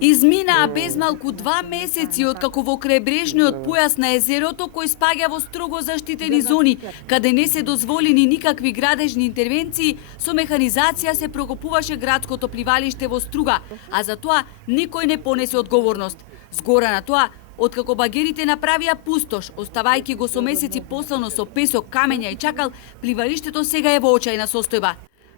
Изминаа безмалку 2 месеци откако во крајбрежниот појас на езерото, кој спаѓа во строго заштитени зони, каде не се дозволени никакви градежни интервенции, со механизација се прокопуваше градското пливалиште во Струга, а за тоа никој не понесе одговорност. Згора на тоа, откако багерите направија пустош, оставајќи го со месеци послано со песок, камења и чакал, пливалиштето сега е во очајна состојба.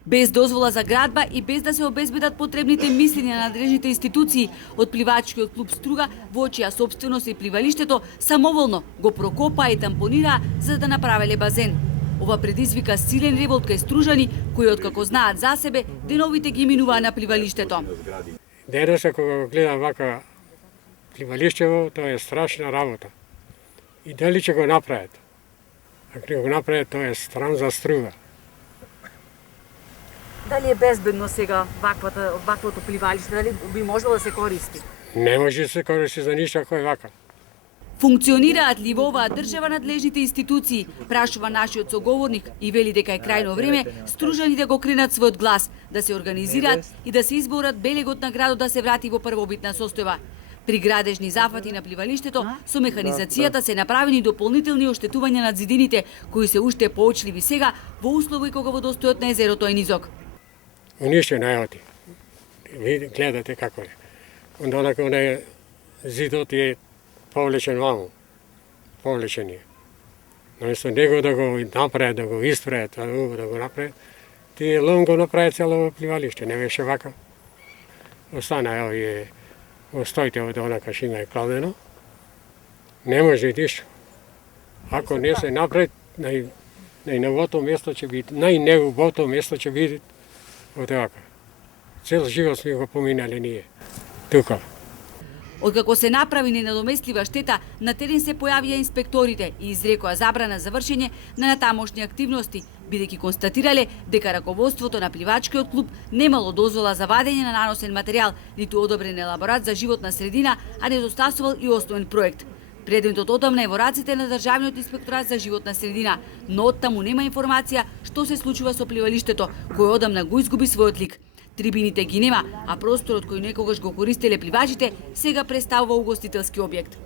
Без дозвола за градба и без да се обезбедат потребните мислења на надлежните институции од пливачкиот клуб Струга, во чија собственост е пливалиштето, самоволно го прокопаа и тампонираа за да направеле базен. Ова предизвика силен револт кај стружани, кои откако знаат за себе, деновите ги минуваа на пливалиштето. Денес кога гледам вака пливалиштево, тоа е страшна работа. И дали ќе го направат? Ако го направат, тоа е стран за Струга. Дали е безбедно сега ваквото пливалиште? Дали би можело да се користи? Не може да се користи за ништо кој вака. Функционираат ли во оваа држава надлежните институции? Прашува нашиот соговорник и вели дека е крајно време стружани да го кренат својот глас, да се организираат и да се изборат белегот на градот да се врати во првобитна состојба. При градежни зафати на пливалиштето, со механизацијата се направени дополнителни оштетувања на зидините, кои се уште поочливи сега во услови кога водостојот на езерото е низок. Уништено е оти. Ви гледате како е. Онако зидот е повлечен ваму. Повлечен е. Наместо него да го направят, да го исправят, да го направят, тие лом го направят цело пливалиште. Не беше вака. Остана овие остоите од онака шинга е кладено. Не може ништо. Ако не се направи, најнеговото место ќе биде, најнеговото место ќе биде од овака. Цел живот сме го поминали ние. Тука. Откако се направи ненадоместлива штета, на терен се појавија инспекторите и изрекоа забрана за вршење на натамошни активности, бидејќи констатирале дека раководството на пливачкиот клуб немало дозвола за вадење на наносен материјал, ниту одобрен елаборат за животна средина, а недостасувал и основен проект. Предметот одамна е во раците на Државниот инспекторат за животна средина, но оттаму нема информација што се случува со пливалиштето, кој одамна го изгуби својот лик. Трибините ги нема, а просторот кој некогаш го користеле пливачите сега представува угостителски објект.